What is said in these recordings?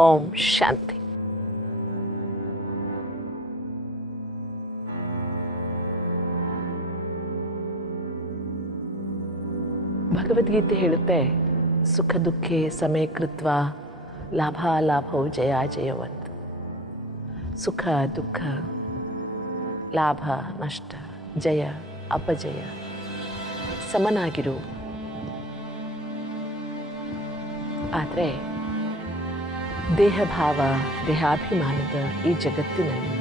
ಓಂ ಶಾಂತಿ. ಭಗವದ್ಗೀತೆ ಹೇಳುತ್ತೆ, ಸುಖ ದುಃಖೆ ಸಮೇ ಕೃತ್ವ ಲಾಭಾಲಾಭೌ ಜಯಾಜಯವಂತ್. ಸುಖ ದುಃಖ, ಲಾಭ ನಷ್ಟ, ಜಯ ಅಪಜಯ ಸಮನಾಗಿರು. ಆದರೆ ದೇಹಭಾವ ದೇಹಾಭಿಮಾನದ ಈ ಜಗತ್ತಿನಲ್ಲಿ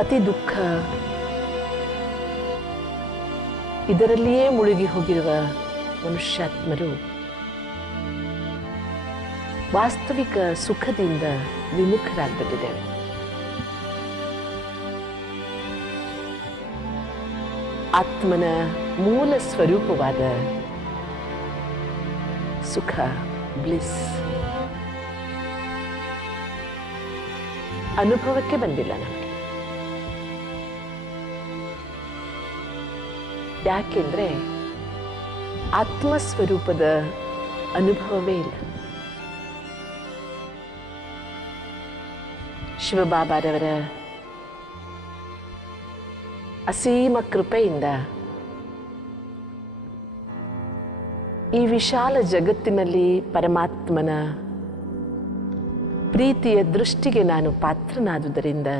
ಅತಿ ದುಃಖ, ಇದರಲ್ಲಿಯೇ ಮುಳುಗಿ ಹೋಗಿರುವ ಮನುಷ್ಯಾತ್ಮರು ವಾಸ್ತವಿಕ ಸುಖದಿಂದ ವಿಮುಖರಾಗ್ಬಿಟ್ಟಿದ್ದೇವೆ. ಆತ್ಮನ ಮೂಲ ಸ್ವರೂಪವಾದ ಸುಖ, ಬ್ಲಿಸ್ ಅನುಭವಕ್ಕೆ ಬಂದಿಲ್ಲ ನಮಗೆ. ಯಾಕೆಂದ್ರೆ ಆತ್ಮಸ್ವರೂಪದ ಅನುಭವವೇ ಇಲ್ಲ. ಶಿವಬಾಬಾರವರ ಅಸೀಮ ಕೃಪೆಯಿಂದ ಈ ವಿಶಾಲ ಜಗತ್ತಿನಲ್ಲಿ ಪರಮಾತ್ಮನ ಪ್ರೀತಿಯ ದೃಷ್ಟಿಗೆ ನಾನು ಪಾತ್ರನಾದುದರಿಂದ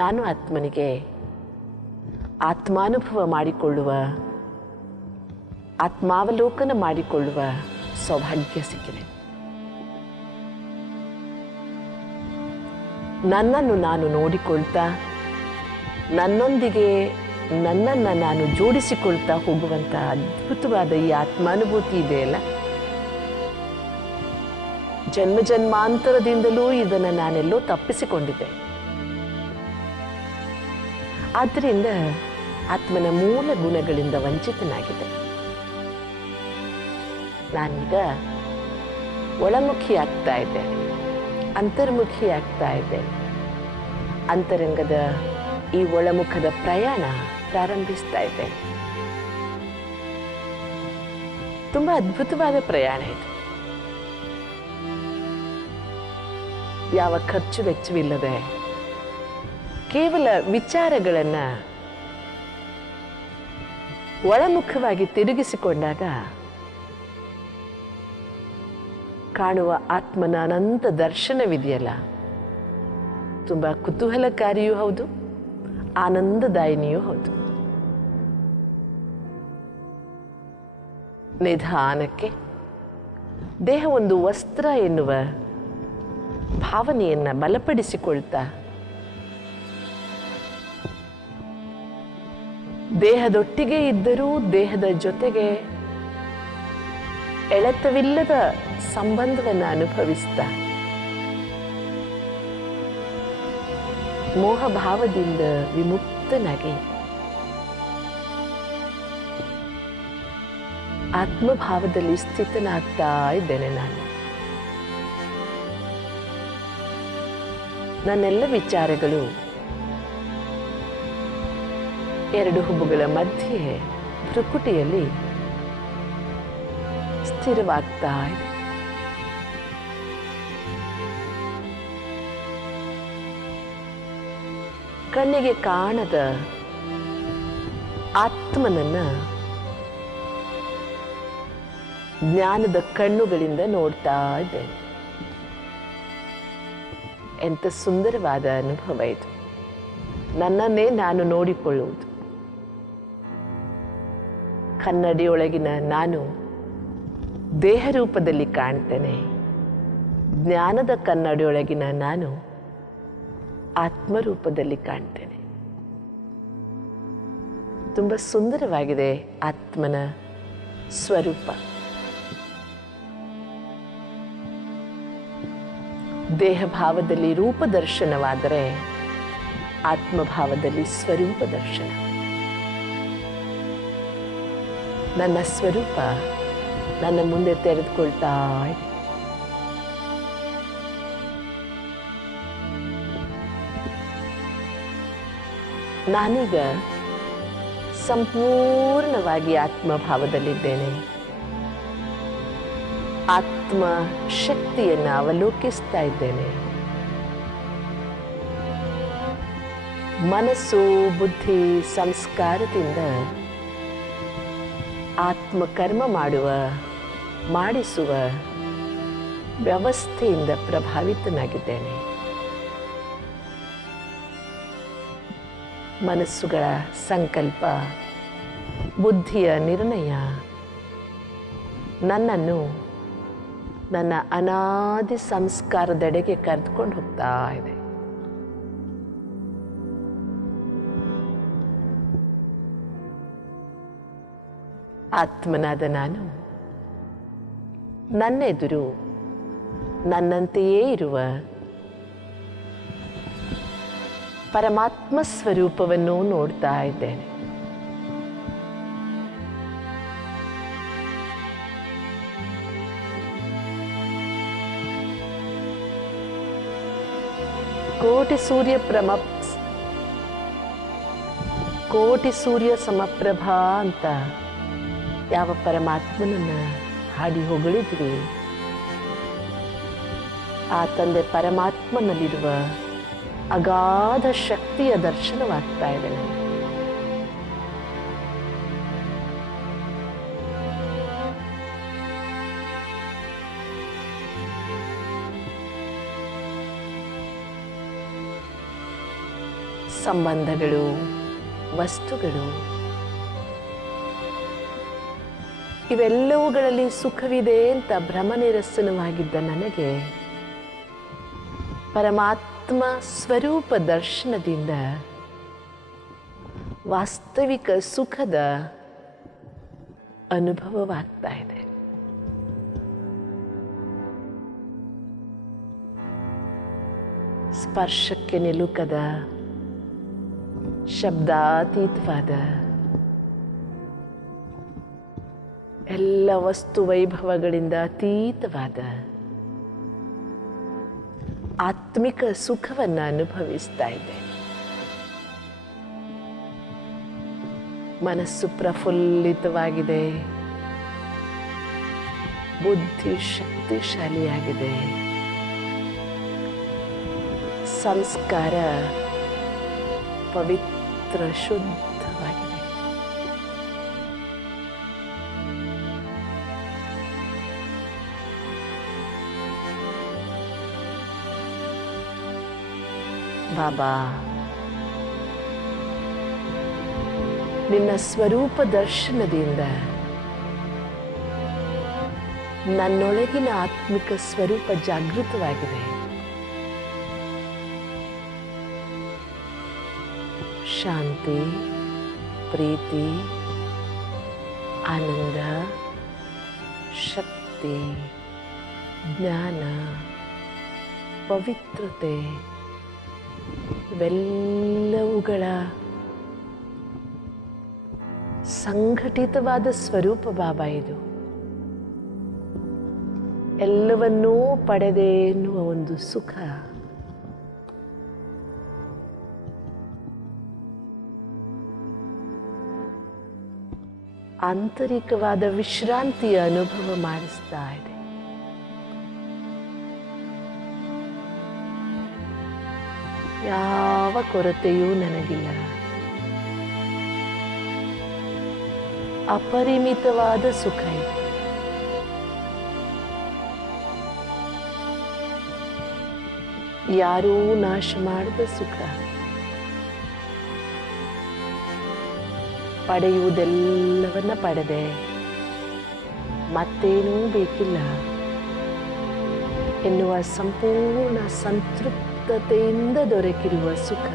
ನಾನು ಆತ್ಮನಿಗೆ ಆತ್ಮಾನುಭವ ಮಾಡಿಕೊಳ್ಳುವ, ಆತ್ಮಾವಲೋಕನ ಮಾಡಿಕೊಳ್ಳುವ ಸೌಭಾಗ್ಯ ಸಿಕ್ಕಿದೆ. ನನ್ನನ್ನು ನಾನು ನೋಡಿಕೊಳ್ತಾ, ನನ್ನೊಂದಿಗೆ ನನ್ನನ್ನು ನಾನು ಜೋಡಿಸಿಕೊಳ್ತಾ ಹೋಗುವಂಥ ಅದ್ಭುತವಾದ ಈ ಆತ್ಮಾನುಭೂತಿ ಇದೆಯಲ್ಲ, ಜನ್ಮ ಜನ್ಮಾಂತರದಿಂದಲೂ ಇದನ್ನು ನಾನೆಲ್ಲೋ ತಪ್ಪಿಸಿಕೊಂಡಿದ್ದೆ. ಆದ್ದರಿಂದ ಆತ್ಮನ ಮೂಲ ಗುಣಗಳಿಂದ ವಂಚಿತನಾಗಿದೆ. ನಾನೀಗ ಒಳಮುಖಿ ಆಗ್ತಾ ಇದ್ದೆ, ಅಂತರ್ಮುಖಿ ಆಗ್ತಾ ಇದ್ದೆ. ಅಂತರಂಗದ ಈ ಒಳಮುಖದ ಪ್ರಯಾಣ ಪ್ರಾರಂಭಿಸ್ತಾ ಇದ್ದೆ. ತುಂಬಾ ಅದ್ಭುತವಾದ ಪ್ರಯಾಣ ಇದು. ಯಾವ ಖರ್ಚು ವೆಚ್ಚವಿಲ್ಲದೆ ಕೇವಲ ವಿಚಾರಗಳನ್ನ ಒಳಮುಖವಾಗಿ ತಿರುಗಿಸಿಕೊಂಡಾಗ ಕಾಣುವ ಆತ್ಮನ ಅನಂತ ದರ್ಶನವಿದೆಯಲ್ಲ, ತುಂಬಾ ಕುತೂಹಲಕಾರಿಯೂ ಹೌದು, ಆನಂದದಾಯಿನಿಯೂ ಹೌದು. ನಿಧಾನಕ್ಕೆ ದೇಹ ಒಂದು ವಸ್ತ್ರ ಎನ್ನುವ ಭಾವನೆಯನ್ನ ಬಲಪಡಿಸಿಕೊಳ್ತಾ, ದೇಹದೊಟ್ಟಿಗೆ ಇದ್ದರೂ ದೇಹದ ಜೊತೆಗೆ ಎಳೆತವಿಲ್ಲದ ಸಂಬಂಧವನ್ನು ಅನುಭವಿಸ್ತಾ, ಮೋಹಭಾವದಿಂದ ವಿಮುಕ್ತನಾಗಿ ಆತ್ಮಭಾವದಲ್ಲಿ ಸ್ಥಿತನಾಗ್ತಾ ಇದ್ದೇನೆ. ನಾನು ನನ್ನೆಲ್ಲ ವಿಚಾರಗಳು ಎರಡು ಹುಬ್ಬುಗಳ ಮಧ್ಯೆ ಭ್ರುಕುಟಿಯಲ್ಲಿ ಸ್ಥಿರವಾಗ್ತಾ ಇದೆ. ಕಣ್ಣಿಗೆ ಕಾಣದ ಆತ್ಮನನ್ನ ಜ್ಞಾನದ ಕಣ್ಣುಗಳಿಂದ ನೋಡ್ತಾ ಇದ್ದೇನೆ. ಎಂಥ ಸುಂದರವಾದ ಅನುಭವ ಇದು. ನನ್ನನ್ನೇ ನಾನು ನೋಡಿಕೊಳ್ಳುವುದು. ಕನ್ನಡಿಯೊಳಗಿನ ನಾನು ದೇಹ ರೂಪದಲ್ಲಿ ಕಾಣ್ತೇನೆ, ಜ್ಞಾನದ ಕನ್ನಡಿಯೊಳಗಿನ ನಾನು ಆತ್ಮರೂಪದಲ್ಲಿ ಕಾಣ್ತೇನೆ. ತುಂಬ ಸುಂದರವಾಗಿದೆ ಆತ್ಮನ ಸ್ವರೂಪ. ದೇಹಭಾವದಲ್ಲಿ ರೂಪದರ್ಶನವಾದರೆ ಆತ್ಮಭಾವದಲ್ಲಿ ಸ್ವರೂಪ ದರ್ಶನ. ನನ್ನ ಸ್ವರೂಪ ನನ್ನ ಮುಂದೆ ತೆರೆದುಕೊಳ್ತಾ ಇದೆ. ನಾನೀಗ ಸಂಪೂರ್ಣವಾಗಿ ಆತ್ಮಭಾವದಲ್ಲಿದ್ದೇನೆ. ಆತ್ಮ ಶಕ್ತಿಯನ್ನು ಅವಲೋಕಿಸ್ತಾ ಇದ್ದೇನೆ. ಮನಸ್ಸು, ಬುದ್ಧಿ, ಸಂಸ್ಕಾರದಿಂದ ಆತ್ಮಕರ್ಮ ಮಾಡಿಸುವ ವ್ಯವಸ್ಥೆಯಿಂದ ಪ್ರಭಾವಿತನಾಗಿದ್ದೇನೆ. ಮನಸ್ಸುಗಳ ಸಂಕಲ್ಪ, ಬುದ್ಧಿಯ ನಿರ್ಣಯ ನನ್ನನ್ನು ನನ್ನ ಅನಾದಿ ಸಂಸ್ಕಾರದೆಡೆಗೆ ಕರೆದುಕೊಂಡು ಹೋಗ್ತಾ ಇದೆ. ಆತ್ಮನಾದ ನಾನು ನನ್ನೆದುರು ನನ್ನಂತೆಯೇ ಇರುವ ಪರಮಾತ್ಮ ಸ್ವರೂಪವನ್ನು ನೋಡ್ತಾ ಇದ್ದೇನೆ. ಕೋಟಿ ಸೂರ್ಯ ಸಮಪ್ರಭಾ ಅಂತ ಯಾವ ಪರಮಾತ್ಮನನ್ನ ಹಾಡಿ ಹೊಗಳಿದ್ವಿ, ಆ ತಂದೆ ಪರಮಾತ್ಮನಲ್ಲಿರುವ ಅಗಾಧ ಶಕ್ತಿಯ ದರ್ಶನವಾಗ್ತಾ ಇದೆ ನನಗೆ. ಸಂಬಂಧಗಳು, ವಸ್ತುಗಳು ಇವೆಲ್ಲವುಗಳಲ್ಲಿ ಸುಖವಿದೆ ಅಂತ ಭ್ರಮನಿರಸನವಾಗಿದ್ದ ನನಗೆ ಪರಮಾತ್ಮ ಸ್ವರೂಪ ದರ್ಶನದಿಂದ ವಾಸ್ತವಿಕ ಸುಖದ ಅನುಭವವಾಗ್ತಾ ಇದೆ. ಸ್ಪರ್ಶಕ್ಕೆ ನಿಲುಕದ, ಶಬ್ದಾತೀತವಾದ ಎಲ್ಲ ವಸ್ತು ವೈಭವಗಳಿಂದ ಅತೀತವಾದ ಆತ್ಮಿಕ ಸುಖವನ್ನು ಅನುಭವಿಸ್ತಾ ಇದೆ. ಮನಸ್ಸು ಪ್ರಫುಲ್ಲಿತವಾಗಿದೆ, ಬುದ್ಧಿ ಶಕ್ತಿಶಾಲಿಯಾಗಿದೆ, ಸಂಸ್ಕಾರ ಪವಿತ್ರ ಶುದ್ಧವಾಗಿದೆ. ಬಾಬಾ, ನಿನ್ನ ಸ್ವರೂಪ ದರ್ಶನದಿಂದ ನನ್ನೊಳಗಿನ ಆತ್ಮಿಕ ಸ್ವರೂಪ ಜಾಗೃತವಾಗಿದೆ. ಶಾಂತಿ, ಪ್ರೀತಿ, ಆನಂದ, ಶಕ್ತಿ, ಜ್ಞಾನ, ಪವಿತ್ರತೆ ಇವೆಲ್ಲವುಗಳ ಸಂಘಟಿತವಾದ ಸ್ವರೂಪ ಬಾಬಾ ಇದು. ಎಲ್ಲವನ್ನೂ ಪಡೆದೆ ಎನ್ನುವ ಒಂದು ಸುಖ ಆಂತರಿಕವಾದ ವಿಶ್ರಾಂತಿಯ ಅನುಭವ ಮಾಡಿಸ್ತಾ ಇದೆ. ಯಾವ ಕೊರತೆಯೂ ನನಗಿಲ್ಲ. ಅಪರಿಮಿತವಾದ ಸುಖ ಇದು. ಯಾರೂ ನಾಶ ಮಾಡದ ಸುಖ. ಪಡೆಯುವುದೆಲ್ಲವನ್ನ ಪಡೆದೆ, ಮತ್ತೇನೂ ಬೇಕಿಲ್ಲ ಎನ್ನುವ ಸಂಪೂರ್ಣ ಸಂತೃಪ್ತತೆಯಿಂದ ದೊರಕಿರುವ ಸುಖ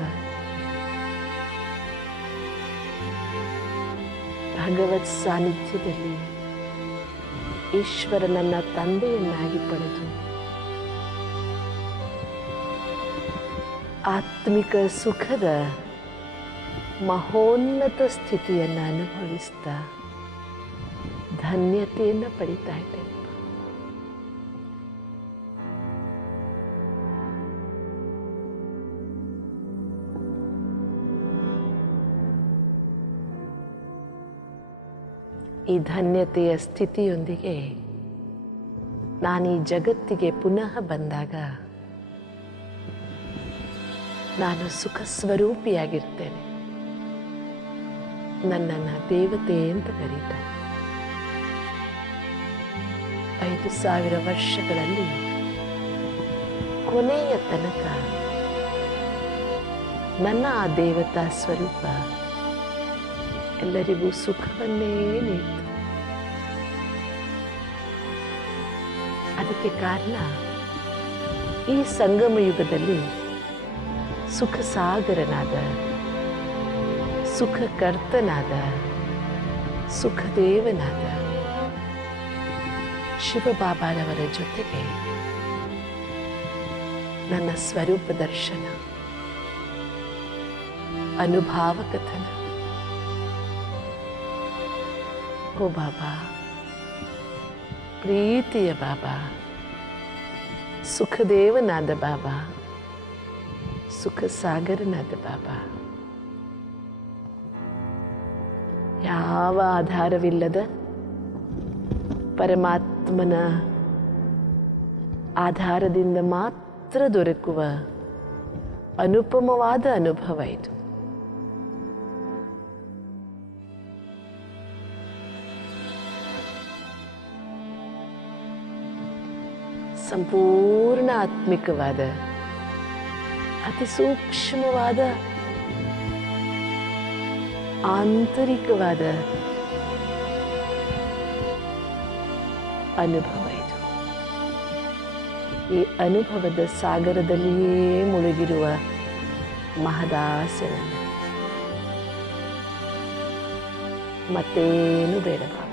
ಭಗವತ್ ಸಾನ್ನಿಧ್ಯದಲ್ಲಿ ಈಶ್ವರನನ್ನ ತಂದೆಯನ್ನಾಗಿ ಪಡೆದು ಆತ್ಮಿಕ ಸುಖದ ಮಹೋನ್ನತ ಸ್ಥಿತಿಯನ್ನು ಅನುಭವಿಸ್ತಾ ಧನ್ಯತೆಯನ್ನು ಪಡಿತಾ ಇದ್ದೇನೆ. ಈ ಧನ್ಯತೆಯ ಸ್ಥಿತಿಯೊಂದಿಗೆ ನಾನು ಈ ಜಗತ್ತಿಗೆ ಪುನಃ ಬಂದಾಗ ನಾನು ಸುಖ ಸ್ವರೂಪಿಯಾಗಿರ್ತೇನೆ. ನನ್ನನ್ನು ದೇವತೆ ಅಂತ ಕರೀತಾರೆ. 5,000 ವರ್ಷಗಳಲ್ಲಿ ಕೊನೆಯ ತನಕ ನನ್ನ ಆ ದೇವತಾ ಸ್ವರೂಪ ಎಲ್ಲರಿಗೂ ಸುಖವನ್ನೇ ನೀಡ್ತು. ಅದಕ್ಕೆ ಕಾರಣ ಈ ಸಂಗಮ ಯುಗದಲ್ಲಿ ಸುಖ ಸಾಗರನಾದ, ಸುಖ ಕರ್ತನಾದ, ಸುಖದೇವನಾದ ಶಿವಬಾಬಾರವರ ಜೊತೆಗೆ ನನ್ನ ಸ್ವರೂಪ ದರ್ಶನ, ಅನುಭಾವ ಕಥನ. ಓ ಬಾಬಾ, ಪ್ರೀತಿಯ ಬಾಬಾ, ಸುಖದೇವನಾದ ಬಾಬಾ, ಸುಖ ಸಾಗರನಾದ ಬಾಬಾ, ಯಾವ ಆಧಾರವಿಲ್ಲದ ಪರಮಾತ್ಮನ ಆಧಾರದಿಂದ ಮಾತ್ರ ದೊರಕುವ ಅನುಪಮವಾದ ಅನುಭವ ಇದು. ಸಂಪೂರ್ಣ ಆತ್ಮಿಕವಾದ, ಅತಿ ಸೂಕ್ಷ್ಮವಾದ, ಆಂತರಿಕವಾದ ಅನುಭವ ಇದು. ಈ ಅನುಭವದ ಸಾಗರದಲ್ಲಿಯೇ ಮುಳುಗಿರುವ ಮಹದಾಸೆ ನನ್ನ. ಮತ್ತೇನು ಬೇಡ ಬಾಬಾ.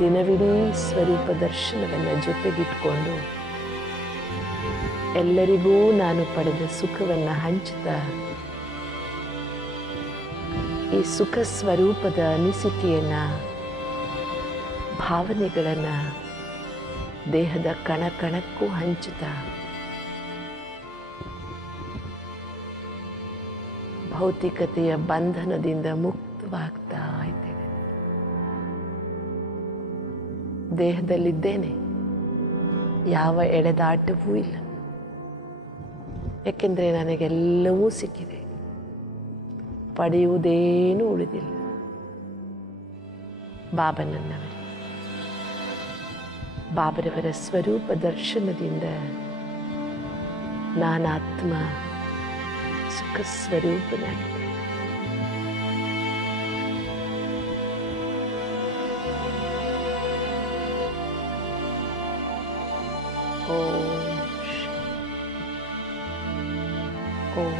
ದಿನವಿಡೀ ಸ್ವರೂಪ ದರ್ಶನವನ್ನು ಜೊತೆಗಿಟ್ಕೊಂಡು ಎಲ್ಲರಿಗೂ ನಾನು ಪಡೆದ ಸುಖವನ್ನು ಹಂಚುತ್ತಾ ಈ ಸುಖ ಸ್ವರೂಪದ ಅನಿಸಿಕೆಯನ್ನು, ಭಾವನೆಗಳನ್ನು ದೇಹದ ಕಣ ಕಣಕ್ಕೂ ಹಂಚುತ್ತಾ ಭೌತಿಕತೆಯ ಬಂಧನದಿಂದ ಮುಕ್ತವಾಗ್ತಾ ಇದ್ದೇನೆ. ದೇಹದಲ್ಲಿದ್ದೇನೆ, ಯಾವ ಎಳೆದಾಟವೂ ಇಲ್ಲ. ಏಕೆಂದರೆ ನನಗೆಲ್ಲವೂ ಸಿಕ್ಕಿದೆ, ಪಡೆಯುವುದೇನೂ ಉಳಿದಿಲ್ಲ. ಬಾಬನನ್ನವರು, ಬಾಬರವರ ಸ್ವರೂಪ ದರ್ಶನದಿಂದ ನಾನಾತ್ಮ ಸುಖ ಸ್ವರೂಪನಾಗಿದೆ. ಓಂ